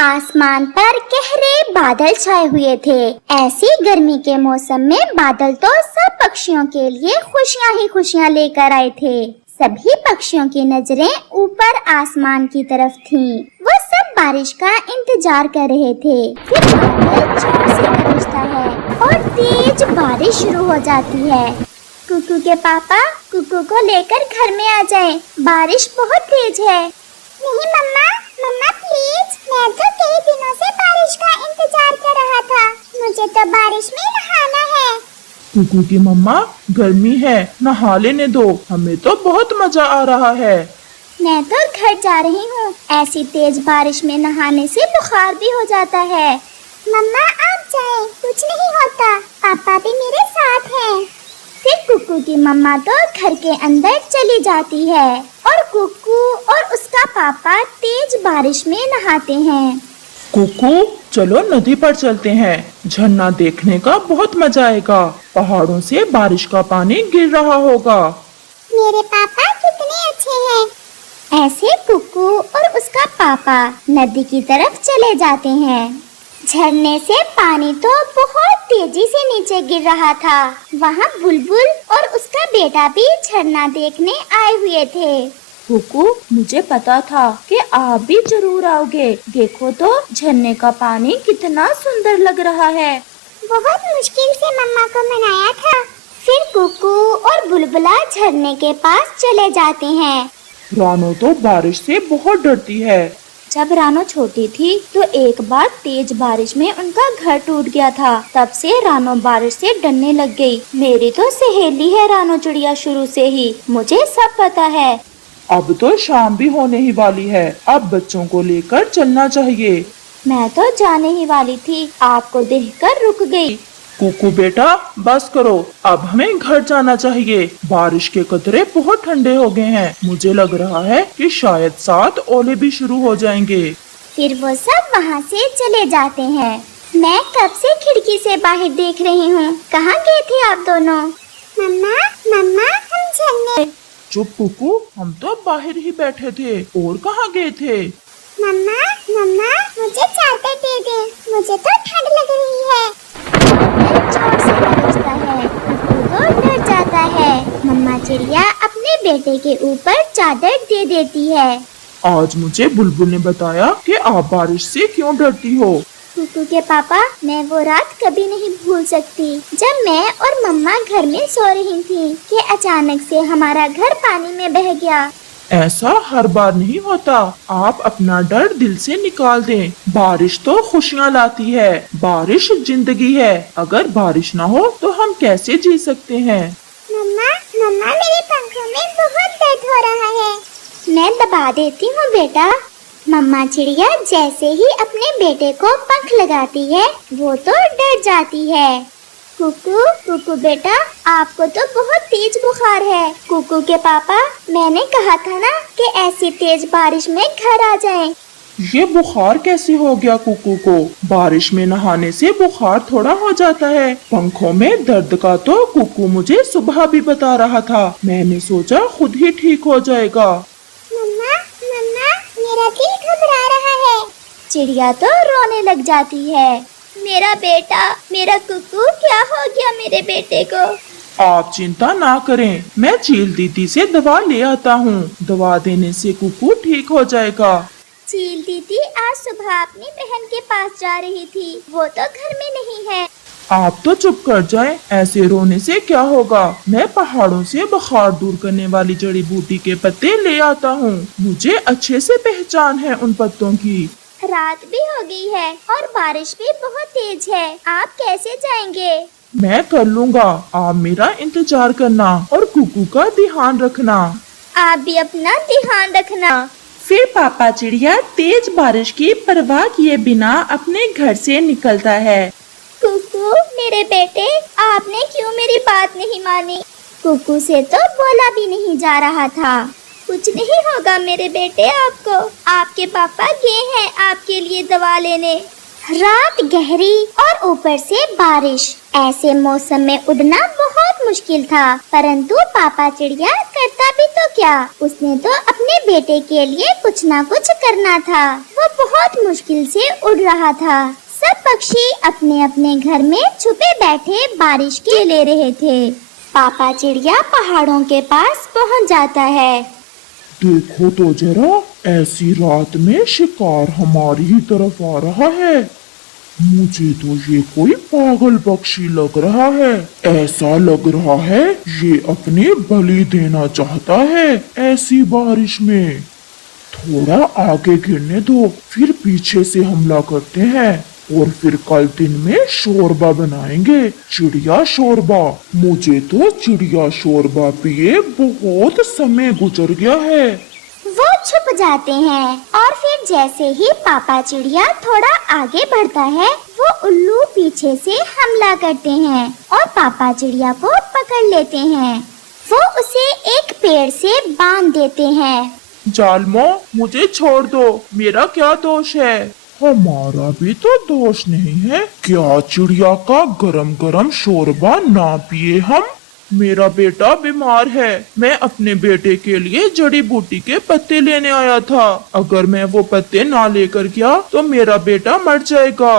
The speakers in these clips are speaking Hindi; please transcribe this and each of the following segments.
आसमान पर गहरे बादल छाए हुए थे। ऐसी गर्मी के मौसम में बादल तो सब पक्षियों के लिए खुशियां ही खुशियां लेकर आए थे। सभी पक्षियों की नजरें ऊपर आसमान की तरफ थीं। वो सब बारिश का इंतजार कर रहे थे। फिर बादल जोर से गरजता है और तेज बारिश शुरू हो जाती है। कुकू के पापा कुकू को लेकर घर में आ जाएं। बारिश बहुत तेज है। नहीं मम्मा, मम्मा प्लीज, मैं तो कई दिनों से बारिश का इंतजार कर रहा था। मुझे तो बारिश में नहाना है। कुकू की मम्मा, गर्मी है, नहा लेने दो, हमें तो बहुत मजा आ रहा है। मैं तो घर जा रही हूँ। ऐसी तेज बारिश में नहाने से बुखार भी हो जाता है। मम्मा आप जाएं, कुछ नहीं होता, पापा भी मेरे साथ हैं। फिर कुकू की मम्मा तो घर के अंदर चली जाती है और कुकू और उसका पापा तेज बारिश में नहाते हैं। कुकू, चलो नदी पर चलते हैं, झरना देखने का बहुत मजा आएगा। पहाड़ों से बारिश का पानी गिर रहा होगा। मेरे पापा कितने अच्छे हैं। ऐसे कुकू और उसका पापा नदी की तरफ चले जाते हैं। झरने से पानी तो बहुत तेजी से नीचे गिर रहा था। वहाँ बुलबुल और उसका बेटा भी झरना देखने आए हुए थे। कुकू, मुझे पता था कि आप भी जरूर आओगे। देखो तो झरने का पानी कितना सुंदर लग रहा है। बहुत मुश्किल से मम्मा को मनाया था। फिर कुकू और बुलबुला झरने के पास चले जाते हैं। रानो तो बारिश से बहुत डरती है। जब रानो छोटी थी तो एक बार तेज बारिश में उनका घर टूट गया था। तब से रानो बारिश से डरने लग गई। मेरी तो सहेली है रानो चिड़िया शुरू से ही, मुझे सब पता है। अब तो शाम भी होने ही वाली है, अब बच्चों को लेकर चलना चाहिए। मैं तो जाने ही वाली थी, आपको देखकर रुक गई। कुकू बेटा, बस करो, अब हमें घर जाना चाहिए। बारिश के कतरे बहुत ठंडे हो गए हैं। मुझे लग रहा है कि शायद साथ ओले भी शुरू हो जाएंगे। फिर वो सब वहाँ से चले जाते हैं। मैं कब से खिड़की से बाहर देख रही हूँ। कहाँ गए थे आप दोनों? मम्मा, मम्मा हम झरने। चुप कुकू, हम तो बाहर ही बैठे थे, और कहाँ गए थे? मम्मा, मम्मा मुझे चादर दे दे, मुझे तो ठंड लग रही है। जोर से गरजता है। कुकू तो डर जाता है। मम्मा चिड़िया अपने बेटे के ऊपर चादर दे देती है। आज मुझे बुलबुल ने बताया कि आप बारिश से क्यों डरती हो। कुकू के पापा, मैं वो रात कभी नहीं भूल सकती जब मैं और मम्मा घर में सो रही थी कि अचानक से हमारा घर पानी में बह गया। ऐसा हर बार नहीं होता, आप अपना डर दिल से निकाल दें। बारिश तो खुशियाँ लाती है, बारिश जिंदगी है। अगर बारिश ना हो तो हम कैसे जी सकते हैं? मम्मा, मम्मा मेरे पंखों में बहुत दर्द हो रहा है। मैं दबा देती हूँ बेटा। मम्मा चिड़िया जैसे ही अपने बेटे को पंख लगाती है वो तो डर जाती है। कुकू, कुकू बेटा, आपको तो बहुत तेज बुखार है। कुकू के पापा, मैंने कहा था ना कि ऐसी तेज बारिश में घर आ जाएं। ये बुखार कैसे हो गया कुकू को? बारिश में नहाने से बुखार थोड़ा हो जाता है। पंखों में दर्द का तो कुकू मुझे सुबह भी बता रहा था। मैंने सोचा खुद ही ठीक हो जाएगा। मम्मा, मम्मा मेरा दिल घबरा रहा है। चिड़िया तो रोने लग जाती है। मेरा बेटा, मेरा कुकू, क्या हो गया मेरे बेटे को? आप चिंता ना करें, मैं चील दीदी से दवा ले आता हूँ। दवा देने से कुकू ठीक हो जाएगा। चील दीदी आज सुबह अपनी बहन के पास जा रही थी, वो तो घर में नहीं है। आप तो चुप कर जाएं, ऐसे रोने से क्या होगा? मैं पहाड़ों से बुखार दूर करने वाली जड़ी बूटी के पत्ते ले आता हूँ। मुझे अच्छे से पहचान है उन पत्तों की। रात भी हो गई है और बारिश भी बहुत तेज है। आप कैसे जाएंगे? मैं कर लूँगा, आप मेरा इंतजार करना और कुकू का ध्यान रखना। आप भी अपना ध्यान रखना। फिर पापा चिड़िया तेज बारिश की परवाह किए बिना अपने घर से निकलता है। कुकू मेरे बेटे, आपने क्यों मेरी बात नहीं मानी? कुकू से तो बोला भी नहीं जा रहा था। कुछ नहीं होगा मेरे बेटे आपको। आपके पापा गए हैं आपके लिए दवा लेने। रात गहरी और ऊपर से बारिश। ऐसे मौसम में उड़ना बहुत मुश्किल था, परंतु पापा चिड़िया करता भी तो क्या, उसने तो अपने बेटे के लिए कुछ ना कुछ करना था। वो बहुत मुश्किल से उड़ रहा था। सब पक्षी अपने अपने घर में छुपे बैठे बारिश के ले रहे थे। पापा चिड़िया पहाड़ों के पास पहुंच जाता है। देखो तो जरा, ऐसी रात में शिकार हमारी ही तरफ आ रहा है। मुझे तो ये कोई पागल पक्षी लग रहा है। ऐसा लग रहा है ये अपनी बलि देना चाहता है ऐसी बारिश में। थोड़ा आगे गिरने दो, फिर पीछे से हमला करते हैं और फिर कल दिन में शोरबा बनाएंगे, चिड़िया शोरबा। मुझे तो चिड़िया शोरबा पिए बहुत समय गुजर गया है। वो छुप जाते हैं और फिर जैसे ही पापा चिड़िया थोड़ा आगे बढ़ता है, वो उल्लू पीछे से हमला करते हैं और पापा चिड़िया को पकड़ लेते हैं। वो उसे एक पेड़ से बांध देते हैं। जालमो, मुझे छोड़ दो, मेरा क्या दोष है? हमारा भी तो दोष नहीं है। क्या चिड़िया का गरम गरम शोरबा ना पिए हम? मेरा बेटा बीमार है। मैं अपने बेटे के लिए जड़ी बूटी के पत्ते लेने आया था। अगर मैं वो पत्ते ना लेकर गया तो मेरा बेटा मर जाएगा।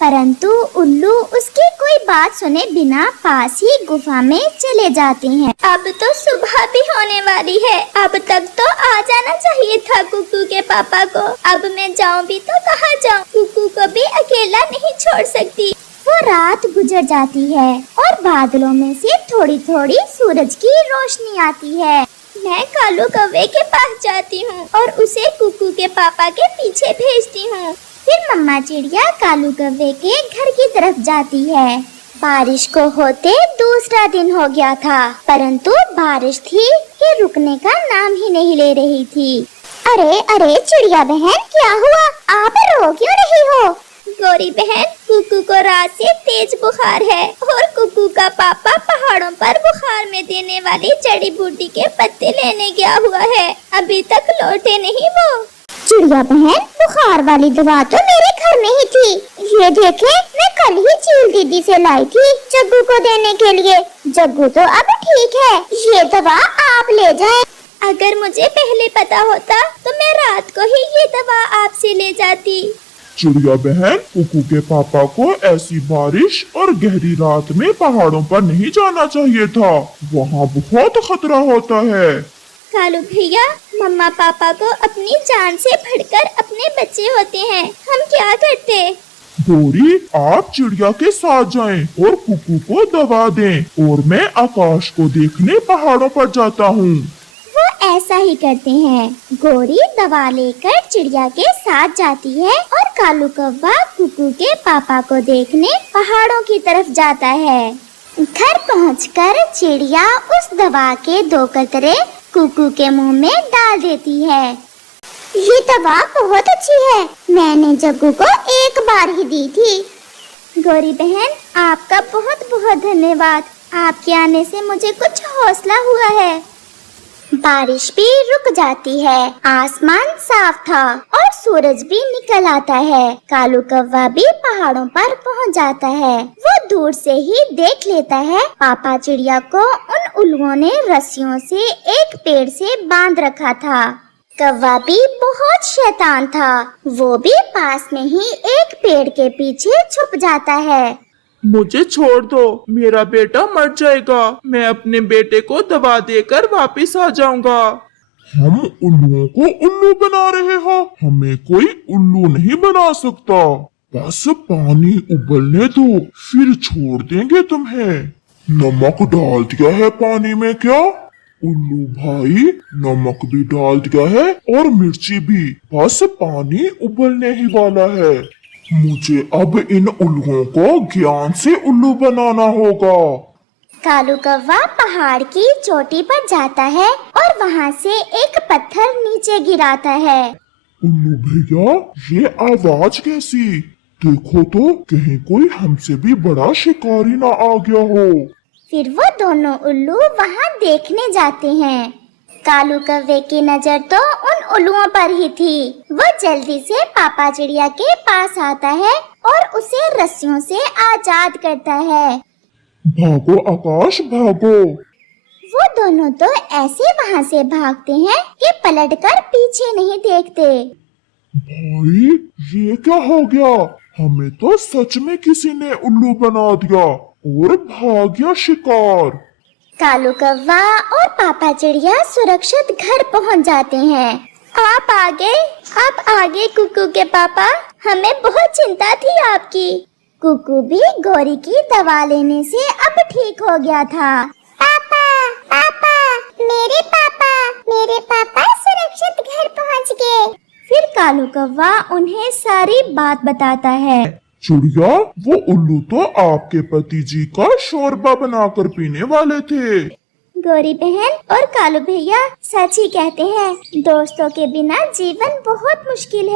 परंतु उल्लू उसकी कोई बात सुने बिना पास ही गुफा में चले जाते हैं। अब तो सुबह भी होने वाली है। अब तक तो आ जाना चाहिए था कुकू के पापा को। अब मैं जाऊं भी तो कहाँ जाऊं? कुकू को भी अकेला नहीं छोड़ सकती। वो रात गुजर जाती है और बादलों में से थोड़ी थोड़ी सूरज की रोशनी आती है। मैं कालू कौवे के पास जाती हूँ और उसे कुकू के पापा के पीछे भेजती हूँ। फिर मम्मा चिड़िया कालू कौवे के घर की तरफ जाती है। बारिश को होते दूसरा दिन हो गया था, परंतु बारिश थी कि रुकने का नाम ही नहीं ले रही थी। अरे अरे चिड़िया बहन, क्या हुआ? आप रो क्यों रही हो? गोरी बहन, कुकू को रात से तेज बुखार है और कुकू का पापा पहाड़ों पर बुखार में देने वाली जड़ी बूटी के पत्ते लेने गया हुआ है। अभी तक लौटे नहीं वो। चिड़िया बहन, बुखार वाली दवा तो मेरे घर में ही थी। ये देखे, मैं कल ही चील दीदी से लाई थी जग्गू को देने के लिए। जग्गू तो अब ठीक है, ये दवा आप ले जाएं। अगर मुझे पहले पता होता तो मैं रात को ही ये दवा आपसे ले जाती। चिड़िया बहन, कुकू के पापा को ऐसी बारिश और गहरी रात में पहाड़ों पर नहीं जाना चाहिए था। वहाँ बहुत खतरा होता है। कालू भैया, मम्मा पापा को अपनी जान से बढ़कर अपने बच्चे होते हैं। हम क्या करते? गोरी, आप चिड़िया के साथ जाएं और कुकू को दवा दें और मैं आकाश को देखने पहाड़ों पर जाता हूँ। वो ऐसा ही करते हैं। गोरी दवा लेकर चिड़िया के साथ जाती है और कालू कौवा कुकू के पापा को देखने पहाड़ों की तरफ जाता है। घर पहुंचकर चिड़िया उस दवा के 2 कतरे कुकू के मुंह में डाल देती है। ये दवा बहुत अच्छी है, मैंने जग्गू को एक बार ही दी थी। गोरी बहन, आपका बहुत बहुत धन्यवाद। आपके आने से मुझे कुछ हौसला हुआ है। बारिश भी रुक जाती है, आसमान साफ था और सूरज भी निकल आता है। कालू कौवा भी पहाड़ों पर पहुंच जाता है। वो दूर से ही देख लेता है पापा चिड़िया को उन उल्लुओं ने रस्सियों से एक पेड़ से बांध रखा था। कौवा भी बहुत शैतान था, वो भी पास में ही एक पेड़ के पीछे छुप जाता है। मुझे छोड़ दो, मेरा बेटा मर जाएगा। मैं अपने बेटे को दवा देकर वापस आ जाऊंगा। हम उल्लुओं को उल्लू बना रहे हो? हमें कोई उल्लू नहीं बना सकता। बस पानी उबलने दो, फिर छोड़ देंगे तुम्हें। नमक डाल दिया है पानी में क्या? उल्लू भाई, नमक भी डाल दिया है और मिर्ची भी। बस पानी उबलने ही वाला है। मुझे अब इन उल्लुओं को ज्ञान से उल्लू बनाना होगा। कालू कौवा पहाड़ की चोटी पर जाता है और वहाँ से एक पत्थर नीचे गिराता है। उल्लू भैया, ये आवाज कैसी? देखो तो कहीं कोई हमसे भी बड़ा शिकारी ना आ गया हो। फिर वो दोनों उल्लू वहाँ देखने जाते हैं। कालू कौवे की नजर तो उन उल्लुओं पर ही थी। वो जल्दी से पापा चिड़िया के पास आता है और उसे रस्सियों से आजाद करता है। भागो आकाश भागो। वो दोनों तो ऐसे वहाँ से भागते हैं कि पलटकर पीछे नहीं देखते। भाई ये क्या हो गया? हमें तो सच में किसी ने उल्लू बना दिया और भाग गया शिकार। कालू कौवा और पापा चिड़िया सुरक्षित घर पहुँच जाते हैं। आप आ गए कुकू के पापा, हमें बहुत चिंता थी आपकी। कुकू भी गौरी की दवा लेने से अब ठीक हो गया था। मेरे पापा सुरक्षित घर पहुंच गए। फिर कालू कौवा उन्हें सारी बात बताता है। चिड़िया, वो उल्लू तो आपके पति जी का शोरबा बनाकर पीने वाले थे। गौरी बहन और कालू भैया सच ही कहते हैं, दोस्तों के बिना जीवन बहुत मुश्किल है।